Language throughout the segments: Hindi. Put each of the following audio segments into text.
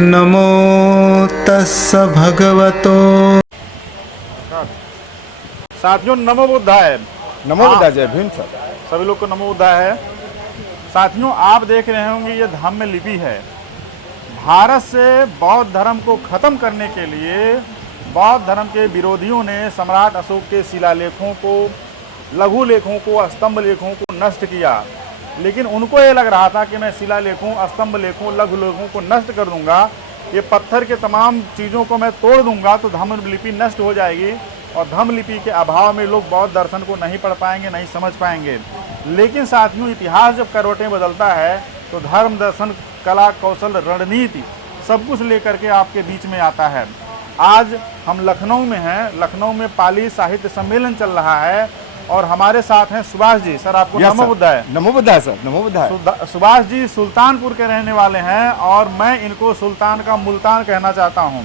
नमो तस्स भगवतो। साथियों नमो बुद्धाय। नमो बुद्धाय। जय भीम सर। सभी लोग को नमो बुद्धाय है। साथियों आप देख रहे होंगे ये धम्म लिपि है। भारत से बौद्ध धर्म को खत्म करने के लिए बौद्ध धर्म के विरोधियों ने सम्राट अशोक के शिलालेखों को, लघु लेखों को, स्तंभ लेखों को नष्ट किया। लेकिन उनको ये लग रहा था कि मैं शिलालेखों, स्तंभ लेखों, लघु लेखों को नष्ट कर दूंगा, ये पत्थर के तमाम चीज़ों को मैं तोड़ दूंगा तो धम्म लिपि नष्ट हो जाएगी और धम्म लिपि के अभाव में लोग बौद्ध दर्शन को नहीं पढ़ पाएंगे, नहीं समझ पाएंगे। लेकिन साथियों इतिहास जब करवटें बदलता है तो धर्म, दर्शन, कला, कौशल, रणनीति सब कुछ लेकर के आपके बीच में आता है। आज हम लखनऊ में हैं। लखनऊ में पाली साहित्य सम्मेलन चल रहा है और हमारे साथ हैं सुभाष जी। सर आपको नमो बुद्धाय। नमो बुद्धाय सर। नमो बुद्धाय। सुभाष जी सुल्तानपुर के रहने वाले हैं और मैं इनको सुल्तान का मुल्तान कहना चाहता हूं।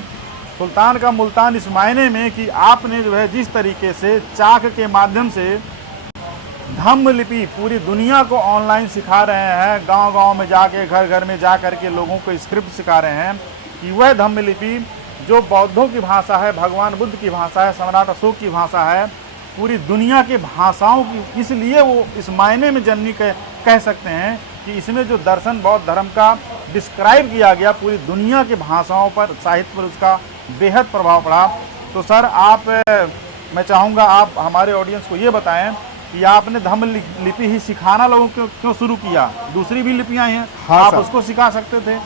सुल्तान का मुल्तान इस मायने में कि आपने जो है जिस तरीके से चाक के माध्यम से धम्म लिपि पूरी दुनिया को ऑनलाइन सिखा रहे हैं, गांव-गांव में जाके, घर घर में जा करके लोगों को स्क्रिप्ट सिखा रहे हैं कि वह धम्म लिपि जो बौद्धों की भाषा है, भगवान बुद्ध की भाषा है, सम्राट अशोक की भाषा है, पूरी दुनिया की भाषाओं की, इसलिए वो इस मायने में जननी कह सकते हैं कि इसमें जो दर्शन बौद्ध धर्म का डिस्क्राइब किया गया पूरी दुनिया की भाषाओं पर, साहित्य पर उसका बेहद प्रभाव पड़ा। तो सर मैं चाहूँगा आप हमारे ऑडियंस को ये बताएं कि आपने धम्म लिपि ही सिखाना लोगों को क्यों शुरू किया? दूसरी भी लिपियां हैं, हाँ आप सर। उसको सिखा सकते थे।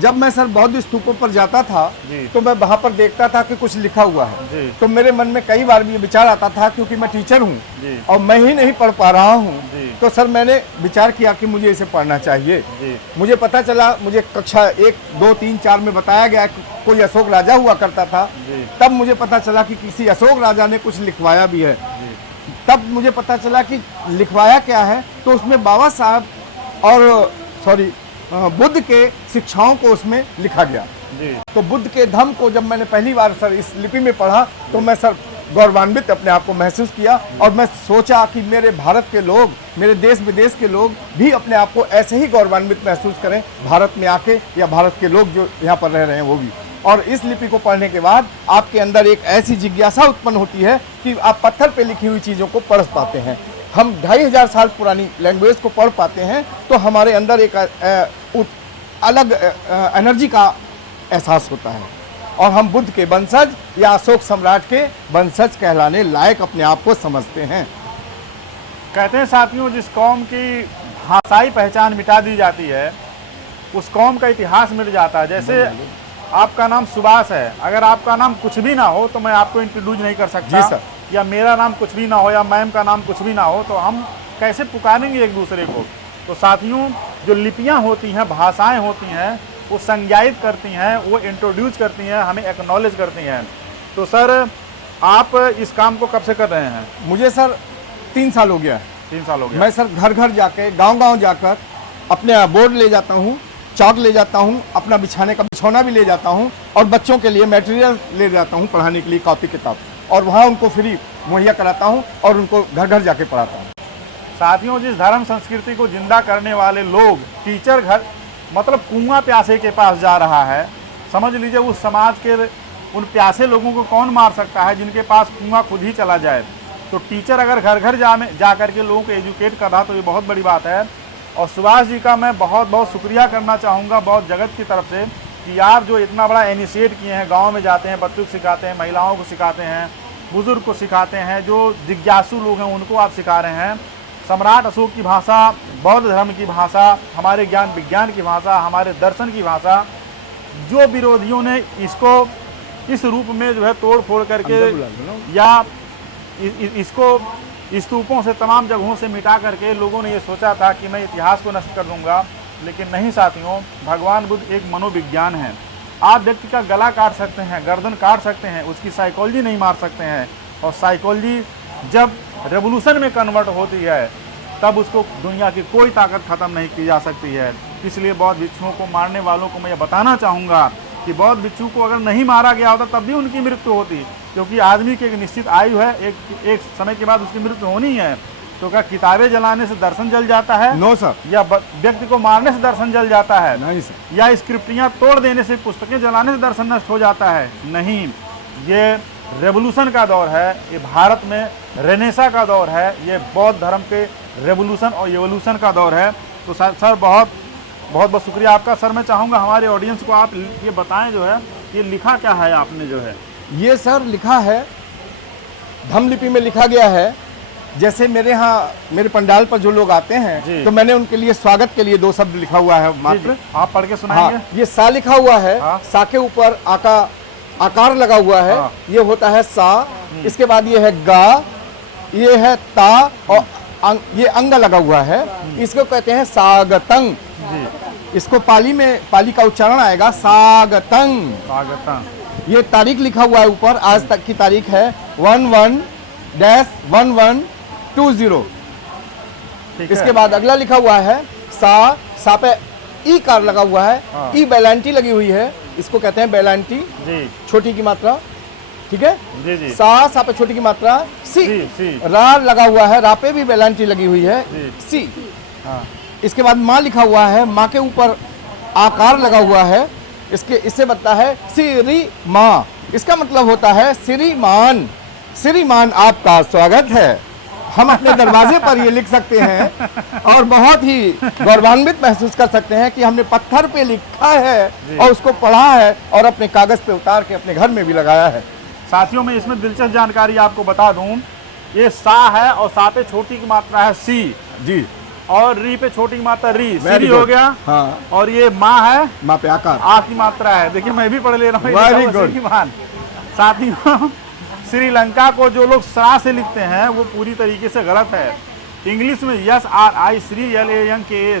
जब मैं सर बौद्ध स्तूपों पर जाता था जी। तो मैं वहाँ पर देखता था कि कुछ लिखा हुआ है जी। तो मेरे मन में कई बार ये विचार आता था, क्योंकि मैं टीचर हूँ जी। और मैं ही नहीं पढ़ पा रहा हूँ, जी। तो सर मैंने विचार किया कि मुझे इसे पढ़ना चाहिए। जी। मुझे पता चला, मुझे कक्षा 1, 2, 3, 4 में बताया गया कि कोई अशोक राजा हुआ करता था। जी। तब मुझे पता चला कि किसी अशोक राजा ने कुछ लिखवाया भी है। तब मुझे पता चला कि लिखवाया क्या है, तो उसमें बाबा साहब और बुद्ध के शिक्षाओं को उसमें लिखा गया। जी। तो बुद्ध के धम्म को जब मैंने पहली बार सर इस लिपि में पढ़ा तो मैं सर गौरवान्वित अपने आप को महसूस किया और मैं सोचा कि मेरे भारत के लोग, मेरे देश विदेश के लोग भी अपने आप को ऐसे ही गौरवान्वित महसूस करें भारत में आके, या भारत के लोग जो यहाँ पर रह रहे हैं वो भी। और इस लिपि को पढ़ने के बाद आपके अंदर एक ऐसी जिज्ञासा उत्पन्न होती है कि आप पत्थर पे लिखी हुई चीज़ों को पढ़ पाते हैं। हम 2500 साल पुरानी लैंग्वेज को पढ़ पाते हैं तो हमारे अंदर एक अलग एनर्जी का एहसास होता है और हम बुद्ध के वंशज या अशोक सम्राट के वंशज कहलाने लायक अपने आप को समझते हैं। कहते हैं साथियों जिस कौम की भाषाई पहचान मिटा दी जाती है उस कौम का इतिहास मिट जाता है। जैसे आपका नाम सुभाष है, अगर आपका नाम कुछ भी ना हो तो मैं आपको इंट्रोड्यूस नहीं कर सकता। जी सर। या मेरा नाम कुछ भी ना हो या मैम का नाम कुछ भी ना हो तो हम कैसे पुकारेंगे एक दूसरे को? तो साथियों जो लिपियां होती हैं, भाषाएं होती हैं, वो संज्ञायित करती हैं, वो इंट्रोड्यूस करती हैं, हमें एक्नॉलेज करती हैं। तो सर आप इस काम को कब से कर रहे हैं? मुझे सर 3 साल हो गया है। 3 साल हो गया। मैं सर घर घर जाके, गांव-गांव जाकर अपने बोर्ड ले जाता हूँ, चाक ले जाता हूँ, अपना बिछाने का बिछौना भी ले जाता हूँ और बच्चों के लिए मटेरियल ले जाता हूँ पढ़ाने के लिए, कॉपी किताब, और वहाँ उनको फ्री मुहैया कराता हूँ और उनको घर घर जाके पढ़ाता हूँ। साथियों जिस धर्म संस्कृति को जिंदा करने वाले लोग, टीचर घर मतलब कुआं प्यासे के पास जा रहा है, समझ लीजिए उस समाज के उन प्यासे लोगों को कौन मार सकता है जिनके पास कुआं खुद ही चला जाए। तो टीचर अगर घर घर जा कर के लोगों को एजुकेट कर रहा तो ये बहुत बड़ी बात है। और सुभाष जी का मैं बहुत बहुत शुक्रिया करना चाहूँगा बौद्ध जगत की तरफ से कि आप जो इतना बड़ा इनिशिएट किए हैं, गांव में जाते हैं, बच्चों को सिखाते हैं, महिलाओं को सिखाते हैं, बुजुर्ग को सिखाते हैं, जो जिज्ञासु लोग हैं उनको आप सिखा रहे हैं। सम्राट अशोक की भाषा, बौद्ध धर्म की भाषा, हमारे ज्ञान विज्ञान की भाषा, हमारे दर्शन की भाषा, जो विरोधियों ने इसको इस रूप में जो है तोड़ फोड़ करके या इसको स्तूपों से, तमाम जगहों से मिटा करके लोगों ने ये सोचा था कि मैं इतिहास को नष्ट कर दूंगा, लेकिन नहीं साथियों, भगवान बुद्ध एक मनोविज्ञान है। आप व्यक्ति का गला काट सकते हैं, गर्दन काट सकते हैं, उसकी साइकोलॉजी नहीं मार सकते हैं। और साइकोलॉजी जब रेवोल्यूशन में कन्वर्ट होती है तब उसको दुनिया की कोई ताकत ख़त्म नहीं की जा सकती है। इसलिए बौद्ध भिक्षुओं को मारने वालों को मैं ये बताना चाहूँगा कि बौद्ध भिक्षु को अगर नहीं मारा गया होता तब भी उनकी मृत्यु होती, क्योंकि आदमी की एक निश्चित आयु है, एक समय के बाद उसकी मृत्यु होनी है। तो क्या किताबें जलाने से दर्शन जल जाता है? नो सर, या व्यक्ति को मारने से दर्शन जल जाता है? नहीं सर। या स्क्रिप्टियां तोड़ देने से, पुस्तकें जलाने से दर्शन नष्ट हो जाता है? नहीं, ये रेवोल्यूशन का दौर है, ये भारत में रेनेसा का दौर है, ये बौद्ध धर्म के रेवोल्यूशन और एवोल्यूशन का दौर है। तो सर बहुत बहुत शुक्रिया आपका। सर मैं चाहूँगा हमारे ऑडियंस को आप ये बताएं जो है ये लिखा क्या है आपने जो है? ये सर लिखा है, धम्म लिपि में लिखा गया है। जैसे मेरे यहाँ मेरे पंडाल पर जो लोग आते जी। हैं तो मैंने उनके लिए स्वागत के लिए 2 शब्द लिखा हुआ है मात्र। आप पढ़ के सुनाएंगे? हाँ, ये सा लिखा हुआ है, हाँ। सा के ऊपर आकार लगा हुआ है, हाँ। ये होता है सा। इसके बाद ये है गा, ये है ता और ये अंग लगा हुआ है, इसको कहते हैं सागतंग। जी, इसको पाली का उच्चारण आएगा सागतंग। स्वागतम। ये तारीख लिखा हुआ है ऊपर, आज तक की तारीख है 11-1120। ठीक इसके है। बाद अगला लिखा हुआ है सा पे ई कार लगा हुआ है, हाँ। ई बैलांटी लगी हुई है, इसको कहते हैं बैलांटी, जी छोटी की मात्रा। ठीक है, जी जी सा पे छोटी की मात्रा सी। सी। रा लगा हुआ है, रा पे भी बैलांटी लगी हुई है, जी। सी। हाँ, इसके बाद माँ लिखा हुआ है, माँ के ऊपर आकार लगा हुआ है, इससे बनता है श्री माँ। इसका मतलब होता है श्रीमान। श्रीमान आपका स्वागत है। हम अपने दरवाजे पर ये लिख सकते हैं और बहुत ही गौरवान्वित महसूस कर सकते हैं कि हमने पत्थर पे लिखा है और उसको पढ़ा है और अपने कागज पे उतार के अपने घर में भी लगाया है। साथियों मैं इसमें दिलचस्प जानकारी आपको बता दूं, ये सा है और सा पे छोटी की मात्रा है सी जी, और री पे छोटी की मात्रा री, Very सीरी हो good। गया। हाँ, और ये माँ है, माँ पे आकार। आ की मात्रा है। देखिए मैं भी पढ़ ले रहा हूँ। Very good। श्रीमान। साथियों श्रीलंका को जो लोग सा से लिखते हैं वो पूरी तरीके से गलत है। इंग्लिश में SRI श्री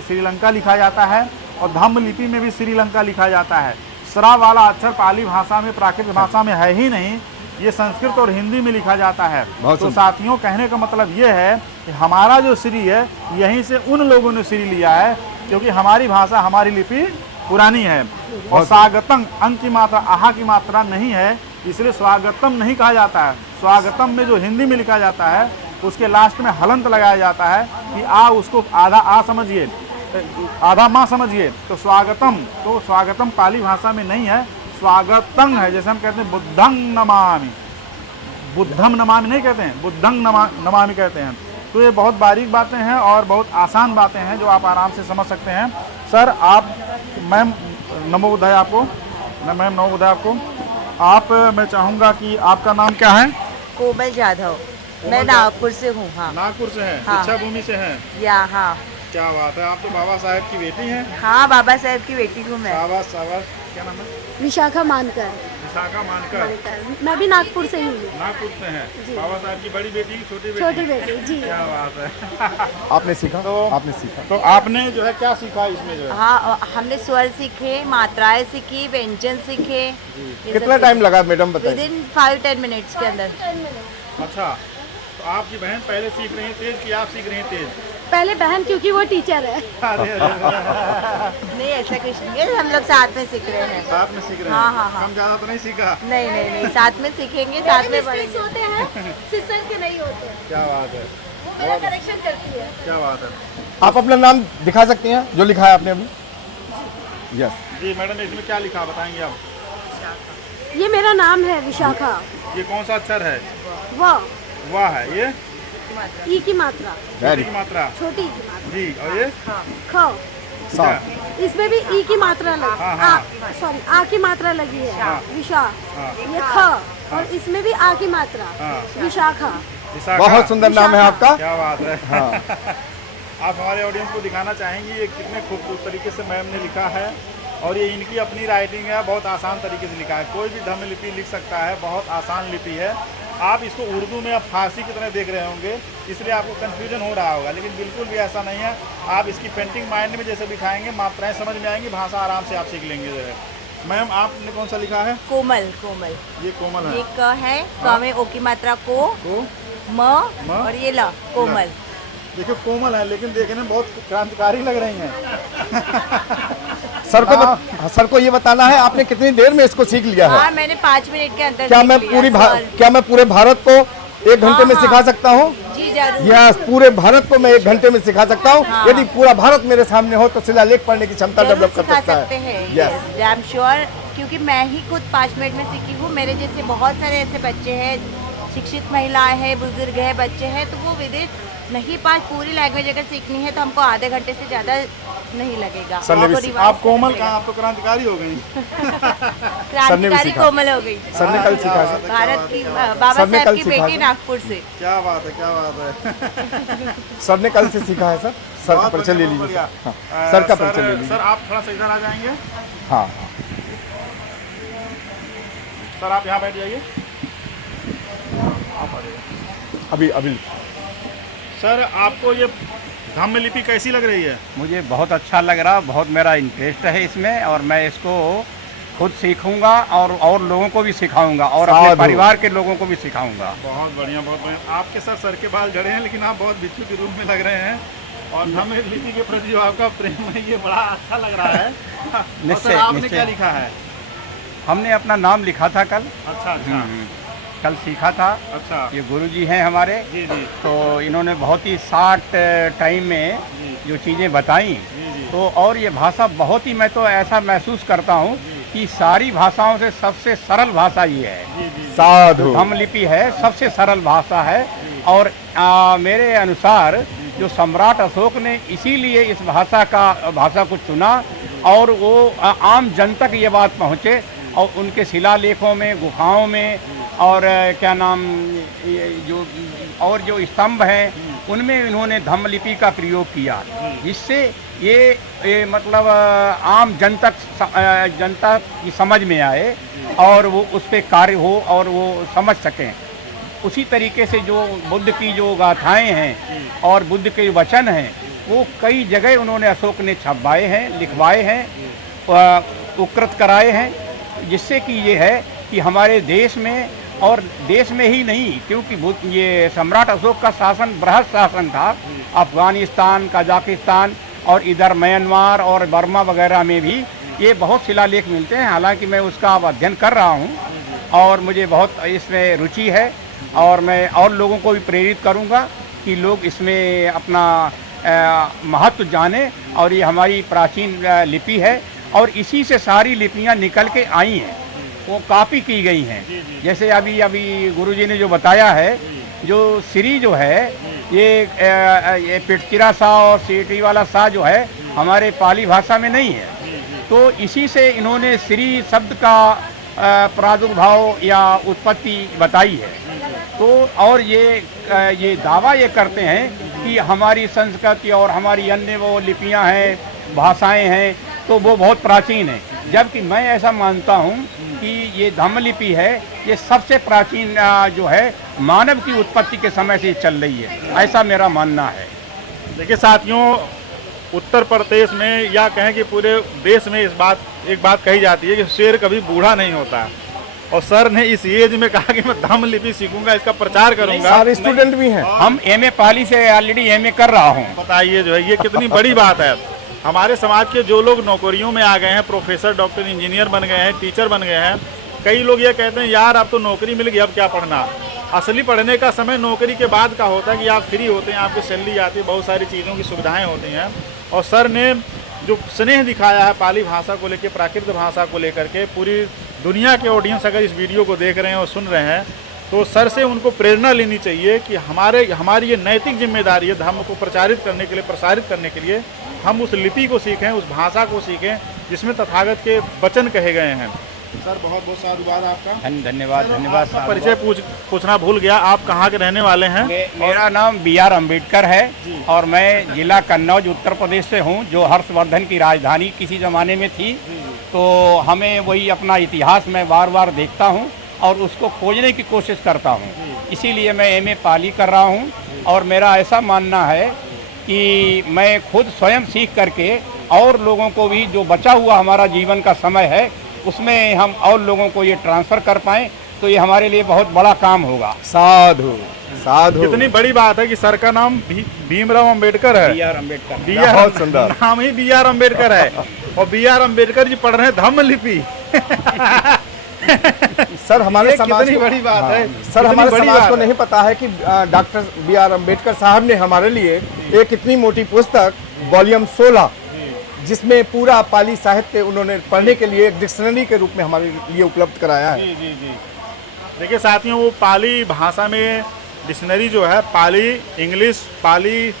श्रीलंका लिखा जाता है और धम्म लिपि में भी श्रीलंका लिखा जाता है। सरा वाला अक्षर पाली भाषा में, प्राकृत भाषा में है ही नहीं, ये संस्कृत और हिंदी में लिखा जाता है। तो साथियों कहने का मतलब ये है कि हमारा जो श्री है यहीं से उन लोगों ने श्री लिया है, क्योंकि हमारी भाषा, हमारी लिपि पुरानी है। और स्वागतम अंक की मात्रा, आहा की मात्रा नहीं है, इसलिए स्वागतम नहीं कहा जाता है। स्वागतम में जो हिंदी में लिखा जाता है उसके लास्ट में हलंत लगाया जाता है कि आ, उसको आधा आ समझिए, आधा माँ समझिए। तो स्वागतम पाली भाषा में नहीं है, स्वागतम है। जैसे हम कहते हैं बुद्धं नमामि, बुद्धम नमामि नहीं कहते हैं, बुद्धं नमामि कहते हैं। तो ये बहुत बारीक बातें हैं और बहुत आसान बातें हैं जो आप आराम से समझ सकते हैं। सर आप, मैम नमोबुद्धाय आपको, मैम नमोबुद्धाय आपको। आप, मैं चाहूँगा कि आपका नाम क्या है? कोमल जाधव। मैं नागपुर से हूँ। हाँ, नागपुर से हैं? हाँ। इच्छा भूमि से हैं? हाँ क्या बात है, आप तो बाबा साहेब की बेटी हैं। हाँ, बाबा साहेब की बेटी हूँ मैं। शाबाश शाबाश। क्या नाम है? विशाखा मानकर। विशाखा मानकर। मैं भी नागपुर से ही हूँ। नागपुर से हैं? बाबा साहेब की बड़ी बेटी, छोटी बेटी? छोटी बेटी जी। क्या बात है। आपने सीखा? आपने सीखा तो आपने जो है क्या सीखा इसमें जो है? हाँ, हमने स्वर सीखे, मात्राएं सीखी, व्यंजन सीखे। कितना टाइम लगा मैडम बताइए? विदिन 5-10 मिनट्स के अंदर। अच्छा, तो आपकी बहन पहले सीख रही है तेज कि आप सीख रही हैं तेज? पहले बहन, क्योंकि वो टीचर है। अरे नहीं, ऐसा कुछ नहीं है, हम लोग साथ में सीख रहे हैं। साथ में सीख रहे हैं? हाँ, हाँ, हाँ। कम ज्यादा तो नहीं सीखा? नहीं, साथ में सीखेंगे, साथ में पढ़ेंगे। होते हैं, सिस्टर के नहीं होते। क्या बात है, वो मेरा करेक्शन करती है। क्या बात है। आप अपना नाम दिखा सकती हैं जो लिखा है आपने अभी? यस जी मैडम, इसमें क्या लिखा बताएंगे आप? ये मेरा नाम है विशाखा। ये कौन सा अक्षर है? वाह है ये? ई की मात्रा, छोटी की मात्रा? छोटी की मात्रा। जी, और ये? ख, सा। इसमें भी ई की मात्रा लगी, हाँ, हाँ। सॉरी आ की मात्रा लगी है। हाँ। विशा, हाँ। ये ख, और इसमें भी आ की मात्रा। हाँ। विशाखा। विशाखा। बहुत सुंदर नाम है आपका। क्या बात है। हाँ। आप हमारे ऑडियंस को दिखाना चाहेंगे ये कितने खूबसूरत तरीके से मैम ने लिखा है, और ये इनकी अपनी राइटिंग है, बहुत आसान तरीके से लिखा है। कोई भी धम्म लिपि लिख सकता है, बहुत आसान लिपि है। आप इसको उर्दू में, आप फारसी की तरह देख रहे होंगे, इसलिए आपको कन्फ्यूजन हो रहा होगा, लेकिन बिल्कुल भी ऐसा नहीं है। आप इसकी पेंटिंग माइंड में जैसे बिठाएंगे, मात्राएं समझ में आएंगी, भाषा आराम से आप सीख लेंगे जो है। मैम आपने कौन सा लिखा है? कोमल। ये कोमल है। ये क है, क में ओ की मात्रा को, म, और ये ल, कोमल। देखिए कोमल है, लेकिन देखने में बहुत क्रांतिकारी लग रही हैं। सर को ये बताना है आपने कितनी देर में इसको सीख लिया है? हाँ, मैंने 5 मिनट के अंदर क्या सीख मैं लिया। क्या मैं पूरे भारत को 1 घंटे में हाँ, सिखा सकता हूँ? जी जरूर। यस, पूरे भारत को मैं 1 घंटे में सिखा सकता हूँ। यदि पूरा भारत मेरे सामने हो तो शिलालेख पढ़ने की क्षमता जरूर डेवलप कर सिखा सकता सकते है। हैं। यस, आई एम श्योर, क्योंकि मैं ही खुद 5 मिनट में सीखी हूँ। मेरे जैसे बहुत सारे ऐसे बच्चे हैं, शिक्षित महिलाएं हैं, बुजुर्ग हैं, बच्चे हैं, तो वो विदेश नहीं पास पूरी लैंग्वेज अगर सीखनी है तो हमको आधे घंटे से ज़्यादा नहीं लगेगा। सर ने भी आपको सीखा। रिवाइज आप कोमल करना कहाँ, आप तो क्रांतिकारी हो गई। सर ने भी क्रांतिकारी सीखा। कोमल हो गई। सर ने कल सीखा सर। भारत की बाबा सर ने साहब कल की सीखा बेटी था। नागपुर से। क्या बात है, क्या बात है। सर ने कल से सीखा है सर। सर का बहुत परिचय ले बढ़िया, बहुत लीजिए। बढ़िया। हाँ, सर का परिचय ले सर लीजिए। आप थोड़ा सा इधर आ जाएंगे। हाँ, सर आप यहाँ बैठ जाइए। अभी सर आपको ये धम्म लिपि कैसी लग रही है? मुझे बहुत अच्छा लग रहा, बहुत मेरा इंटरेस्ट है इसमें, और मैं इसको खुद सीखूंगा और लोगों को भी सिखाऊंगा और अपने साधु। परिवार के लोगों को भी सिखाऊंगा। बहुत बढ़िया, बहुत बढ़िया। आपके सर के बाल झड़े हैं, लेकिन आप बहुत बिच्छू के रूप में लग रहे हैं, और धम्म लिपि के प्रति जो आपका प्रेम है ये बड़ा अच्छा लग रहा है। और सर आपने निश्चय। क्या लिखा है? हमने अपना नाम लिखा था कल। अच्छा अच्छा कल सीखा था। अच्छा। ये गुरुजी हैं हमारे, जी जी तो इन्होंने बहुत ही शॉर्ट टाइम में जो चीज़ें बताई, तो और ये भाषा बहुत ही, मैं तो ऐसा महसूस करता हूँ कि सारी भाषाओं से सबसे सरल भाषा ये है। साधु। धम्म लिपि है, सबसे सरल भाषा है, और मेरे अनुसार जो सम्राट अशोक ने इसीलिए इस भाषा को चुना, और वो आम जन तक ये बात पहुँचे, और उनके शिलालेखों में, गुफाओं में, और क्या नाम, जो स्तंभ हैं उनमें इन्होंने धम्म लिपि का प्रयोग किया, जिससे ये मतलब आम जनता की समझ में आए और वो उस पर कार्य हो और वो समझ सकें। उसी तरीके से जो बुद्ध की जो गाथाएं हैं और बुद्ध के वचन हैं, वो कई जगह उन्होंने अशोक ने छपवाए हैं, लिखवाए हैं, उद्धृत कराए हैं, जिससे कि ये है कि हमारे देश में, और देश में ही नहीं, क्योंकि ये सम्राट अशोक का शासन बृहद शासन था, अफगानिस्तान, कजाकिस्तान और इधर म्यांमार और बर्मा वगैरह में भी ये बहुत शिलालेख मिलते हैं। हालांकि मैं उसका अब अध्ययन कर रहा हूँ और मुझे बहुत इसमें रुचि है, और मैं और लोगों को भी प्रेरित करूँगा कि लोग इसमें अपना महत्व जाने, और ये हमारी प्राचीन लिपि है, और इसी से सारी लिपियाँ निकल के आई हैं, वो कॉपी की गई हैं। जैसे अभी गुरुजी ने जो बताया है, जो श्री जो है ये पिटचिरा सा और सीटी वाला सा जो है हमारे पाली भाषा में नहीं है, तो इसी से इन्होंने श्री शब्द का प्रादुर्भाव या उत्पत्ति बताई है। तो और ये दावा ये करते हैं कि हमारी संस्कृति और हमारी अन्य वो लिपियां हैं, भाषाएं हैं, तो वो बहुत प्राचीन है, जबकि मैं ऐसा मानता हूँ कि ये धम्म लिपि है, ये सबसे प्राचीन जो है मानव की उत्पत्ति के समय से चल रही है, ऐसा मेरा मानना है। देखिए साथियों, उत्तर प्रदेश में या कहें कि पूरे देश में एक बात कही जाती है कि शेर कभी बूढ़ा नहीं होता, और सर ने इस एज में कहा कि मैं धम्म लिपि सीखूंगा, इसका प्रचार करूंगा। सारे स्टूडेंट भी हैं। हम एमए पाली से ऑलरेडी एमए कर रहा हूँ। बताइए जो है ये कितनी बड़ी बात है। हमारे समाज के जो लोग नौकरियों में आ गए हैं, प्रोफेसर, डॉक्टर, इंजीनियर बन गए हैं, टीचर बन गए हैं, कई लोग ये कहते हैं यार अब तो नौकरी मिल गई, अब क्या पढ़ना। असली पढ़ने का समय नौकरी के बाद का होता है कि आप फ्री होते हैं, आपको सैलरी आती है, बहुत सारी चीज़ों की सुविधाएं होती हैं। और सर ने जो स्नेह दिखाया है पाली भाषा को लेकर, प्राकृत भाषा को लेकर के, पूरी दुनिया के ऑडियंस अगर इस वीडियो को देख रहे हैं और सुन रहे हैं, तो सर से उनको प्रेरणा लेनी चाहिए कि हमारी ये नैतिक जिम्मेदारी है धर्म को प्रचारित करने के लिए, प्रसारित करने के लिए हम उस लिपि को सीखें, उस भाषा को सीखें जिसमें तथागत के वचन कहे गए हैं। सर बहुत बहुत साधुवाद आपका। धन्यवाद। आपका परिचय पूछना भूल गया, आप कहाँ के रहने वाले हैं? मेरा नाम BR अम्बेडकर है, और मैं जिला कन्नौज उत्तर प्रदेश से हूँ, जो हर्षवर्धन की राजधानी किसी ज़माने में थी। तो हमें वही अपना इतिहास मैं बार बार देखता हूँ और उसको खोजने की कोशिश करता हूँ, इसीलिए मैं MA पाली कर रहा हूँ। और मेरा ऐसा मानना है कि मैं खुद स्वयं सीख करके और लोगों को भी, जो बचा हुआ हमारा जीवन का समय है उसमें हम और लोगों को ये ट्रांसफ़र कर पाएँ, तो ये हमारे लिए बहुत बड़ा काम होगा। साधु साधु। कितनी बड़ी बात है कि सर का नाम भीमराव अम्बेडकर है। BR अम्बेडकर। बहुत सुंदर नाम ही BR अम्बेडकर है, और BR अम्बेडकर जी पढ़ रहे हैं धम्म लिपि। सर हमारे ये समाज कितनी बड़ी बात है। सर कितनी हमारे बड़ी समाज बात को है। नहीं पता है कि डॉक्टर B.R. अम्बेडकर साहब ने हमारे लिए एक इतनी मोटी पुस्तक वॉल्यूम 16 जिसमें पूरा पाली साहित्य उन्होंने पढ़ने के लिए एक डिक्शनरी के रूप में हमारे लिए उपलब्ध कराया है। जी जी जी। देखिए साथियों, वो पाली भाषा में डिक्शनरी जो है, पाली इंग्लिश, पाली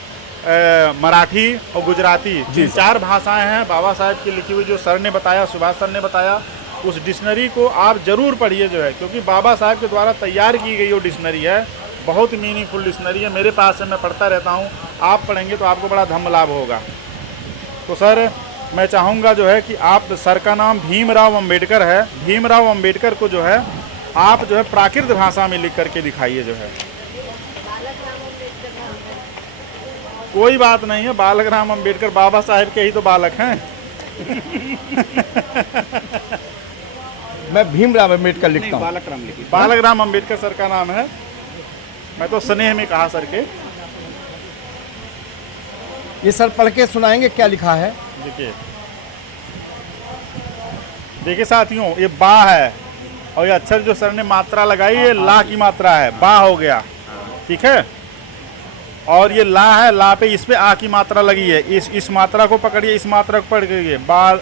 मराठी और गुजराती, जिन 4 भाषाएं हैं बाबा साहेब की लिखी हुई, जो सर ने बताया, सुभाष सर ने बताया, उस डिक्शनरी को आप जरूर पढ़िए जो है, क्योंकि बाबा साहब के द्वारा तैयार की गई वो डिक्शनरी है, बहुत मीनिंगफुल डिक्शनरी है। मेरे पास से मैं पढ़ता रहता हूँ, आप पढ़ेंगे तो आपको बड़ा धम्म लाभ होगा। तो सर मैं चाहूँगा जो है कि आप, सर का नाम भीमराव अम्बेडकर है, भीमराव अम्बेडकर को जो है आप जो है प्राकृत भाषा में लिख करके दिखाइए जो है। कोई बात नहीं है, बालक राम अम्बेडकर बाबा साहेब के ही तो बालक हैं। मैं भीमराव अम्बेडकर लिखता हूँ। बालक राम लिखिए। बालक राम अम्बेडकर सर का नाम है। मैं तो स्नेह में कहा सर के। ये सर पढ़ के सुनाएंगे क्या लिखा है। देखिए देखिए साथियों, ये बा है और ये अक्षर जो सर ने मात्रा लगाई ये ला की मात्रा है, बा हो गया, ठीक है। और ये ला है, ला पे इस पे आ की मात्रा लगी है, इस मात्रा को पकड़िए, इस मात्रा को पकड़िए, बा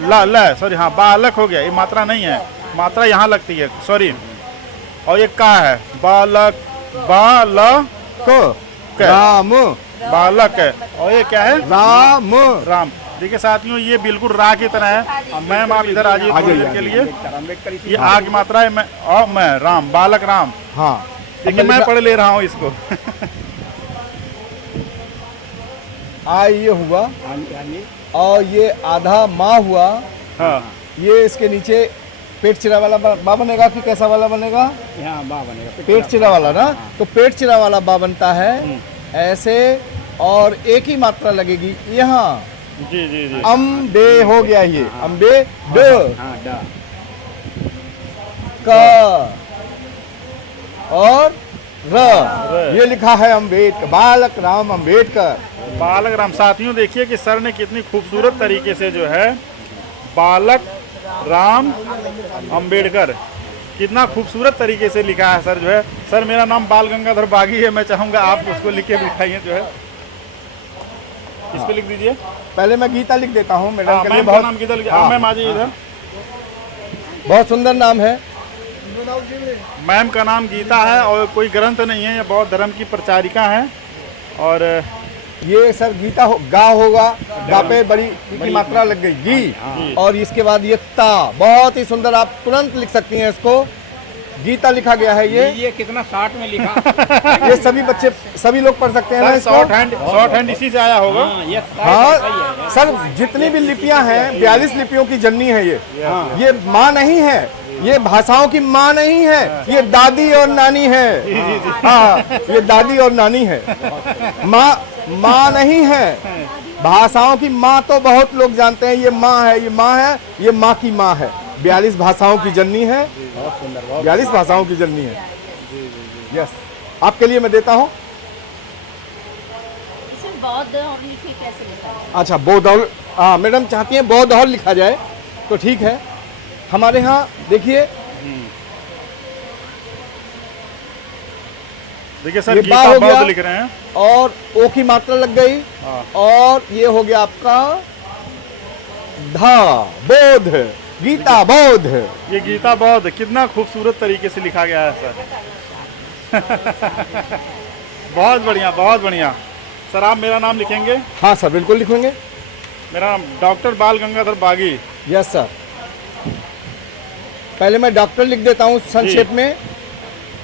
ला ला सॉरी, हाँ बालक हो गया, ये मात्रा नहीं है, मात्रा यहाँ लगती है, सॉरी। और ये का है, बालक, बालक राम बालक है, और ये क्या है, राम राम। देखिए साथियों, ये बिल्कुल रा की तरह है। मैम आप इधर आ जाइए थोड़ी देर के लिए। अम्बेडकर ये आ की मात्रा है, मैं और मैं राम, बालक राम। हाँ देखिए मैं पढ़ ले रहा हूँ इसको। आ ये हुआ हाँ जी। और ये आधा माँ हुआ। हाँ ये इसके नीचे पेट चिरा वाला बा बनेगा कि कैसा वाला बनेगा। यहाँ बा बनेगा, पेट चिरा वाला ना, तो पेट चिरा वाला बा बनता है ऐसे, और एक ही मात्रा लगेगी यहाँ। जी जी जी। अम्बे हो गया ये, अम्बे ड हाँ डा। क और र, ये लिखा है अम्बेडकर, बालक राम अम्बेडकर। बालक राम। साथियों देखिए कि सर ने कितनी खूबसूरत तरीके से जो है बालक राम अम्बेडकर, कितना खूबसूरत तरीके से लिखा है सर जो है। सर मेरा नाम बाल गंगाधर बागी है, मैं चाहूँगा आप उसको लिख के दिखाइए जो है, इस पे लिख दीजिए। पहले मैं गीता लिख देता हूँ मैडम हाँ, के लिए। मैम का बहुत नाम किधर लिखा? हाँ, मैम आ जाइए इधर। बहुत सुंदर नाम है। मैम का नाम गीता है और कोई ग्रंथ नहीं है, ये बौद्ध धर्म की प्रचारिका है। और ये सर गीता गा होगा, गा पे बड़ी की मात्रा लग गई गी, और इसके बाद ये ता, बहुत ही सुंदर, आप तुरंत लिख सकती हैं इसको। गीता लिखा गया है ये कितना 60 में लिखा। ये सभी बच्चे, सभी लोग पढ़ सकते हैं ना इसको। शॉर्ट हैंड इसी से आया होगा। हाँ, ये हाँ सर, जितनी भी लिपियां हैं 42 लिपियों की जननी है ये माँ नहीं है, ये भाषाओं की माँ नहीं है, ये दादी और नानी है। हाँ, ये दादी और नानी है, माँ नहीं है। भाषाओं की माँ तो बहुत लोग जानते हैं, ये माँ है, ये माँ है, ये माँ की माँ है। 42 भाषाओं की जननी है, 42 भाषाओं की जननी है। यस, आपके लिए मैं देता हूँ। इसमें बौद्ध और लिखी कैसे लिखा है? अच्छा, बौद्ध और, हाँ मैडम चाहती हैं बौद्ध और लिखा जाए तो ठीक है। हमारे यहाँ देखिए, देखिए सर ये बा गीता हो गया बौद्ध लिख रहे हैं, और ओ की मात्रा लग गई, और ये हो गया आपका धा, बोध, गीता बौद्ध। ये गीता बौद्ध, कितना खूबसूरत तरीके से लिखा गया है सर। बहुत बढ़िया, बहुत बढ़िया। सर आप मेरा नाम लिखेंगे? हाँ सर, बिल्कुल लिखेंगे। मेरा नाम डॉक्टर बाल गंगाधर बागी। Yes sir. पहले मैं डॉक्टर लिख देता हूँ संक्षेप में,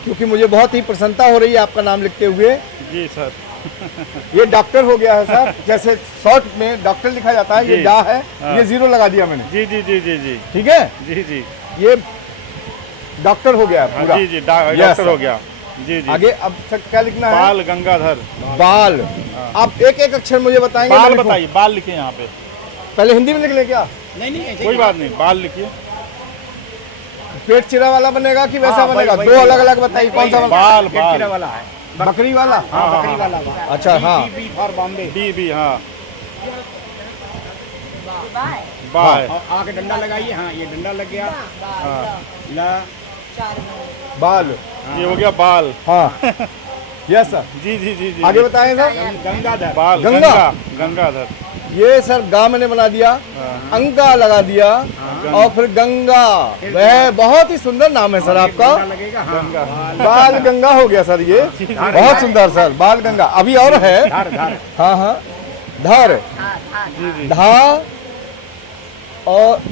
क्योंकि मुझे बहुत ही प्रसन्नता हो रही है आपका नाम लिखते हुए। जी सर। ये डॉक्टर हो गया है सर, जैसे शॉर्ट में डॉक्टर लिखा जाता है, ये जी। डा है, हाँ। ये जीरो लगा दिया मैंने। जी जी जी जी जी ठीक है, जी जी ये डॉक्टर हो गया है हाँ, पूरा। जी जी Yes, डॉक्टर sir। हो गया। जी जी। आगे अब तक क्या लिखना है? बाल गंगाधर। बाल। आप एक एक अक्षर मुझे बताएंगे। बाल मैं लिखूं? बताइए, बाल लिखिए यहाँ पे। पहले हिंदी में लिख ले क्या? नहीं कोई बात नहीं, बाल लिखिए। पेट चिरा वाला बनेगा कि वैसा हाँ, बनेगा? वही, दो वही। अलग अलग बताइए, कौन सा? बाल पेट बाल वाला है, बकरी वाला। हाँ, बकरी वाला बा। अच्छा, हाँ। B for Bombay. B B हाँ बा है। और आगे डंडा लगाइए, हाँ ये डंडा लग गया, ला बाल, ये हो गया बाल। हाँ यस सर। जी जी जी जी। आगे बताएं सर। गंगाधर, बाल गंगा। गंगाधर। ये सर गा मैंने बना दिया, अंगा लगा दिया, और फिर गंगा। वह बहुत ही सुंदर नाम है सर आपका। डंडा लगेगा, हाँ बाल गंगा हो गया सर, ये बहुत सुंदर सर, बाल गंगा। अभी और है, धर धर, हाँ हाँ, धर, धा, और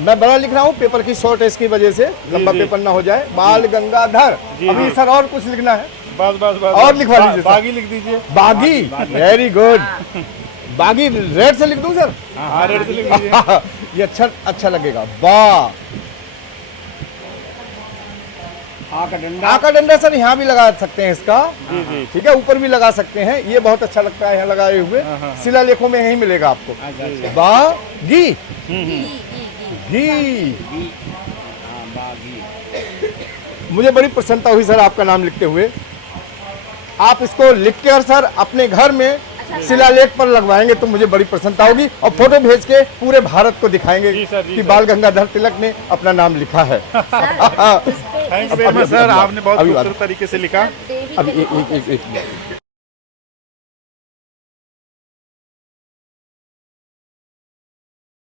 मैं बड़ा लिख रहा हूँ पेपर की शॉर्टेज की वजह से, लंबा जी। पेपर ना हो जाए। बाल गंगाधर। जी, अभी जी। सर और कुछ लिखना है, बस बस बस। और लिखवा लीजिए सर। बागी लिख दीजिए। बागी, वेरी गुड। बागी रेड से लिख दूं सर? हाँ रेड से लिख दीजिए। ये अच्छा लगेगा। बा, आ का डंडा, आ का डंडा सर यहाँ भी लगा सकते हैं इसका, जी जी। ठीक है, ऊपर भी लगा सकते हैं। ये बहुत अच्छा लगता है यहाँ लगाए हुए, शिलालेखों में यही मिलेगा आपको। बा गी, घी। हाँ बागी, मुझे बड़ी प्रसन्नता हुई सर आपका नाम लिखते हुए। आप इसको लिख के और सर अपने घर में शिलालेख पर लगवाएंगे तो मुझे बड़ी प्रसन्नता होगी, और फोटो भेज के पूरे भारत को दिखाएंगे जी सर, जी कि सर। बाल गंगाधर तिलक ने अपना नाम लिखा है। Thank you very much sir, आपने बहुत अभी खूबसूरत तरीके से लिखा। अभी एक